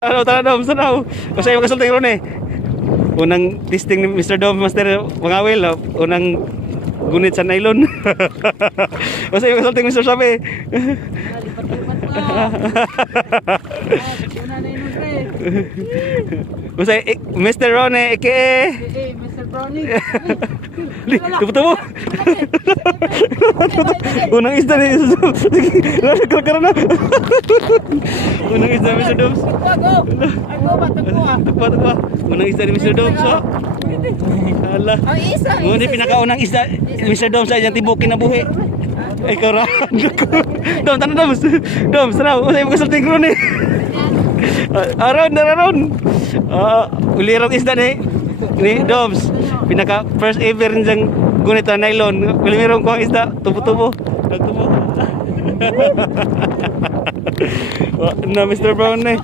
Ano, tara Dom, sanaw. Kasi yung kasulting ron eh. Unang testing ni Mr. Dom, Master Mangawil. Unang gunit sa nylon. Kasi yung kasulting Mr. Sabi. Kasi Mr. Ron eh, ike. Mr. Brownie. Tupo mo. Unang isda ni Nagkakaroon na. Unang isda ni Mr. Doms. Tagpa. Unang isda ni Mr. Doms. Ala. Muna pinakaunang isda ni Mr. Doms sa iyang tibukin na buhi. Ay, karan. Dom, tanong Doms. Doms, tanaw. Usay mo kasulting ron eh. Aron. Ulirong isda ni Doms. Pinaka first ever niyang gunit na nylon. Ulimirong ko ang isda. Tubo-tubo. Nagtubo. Na Mr. Brown eh.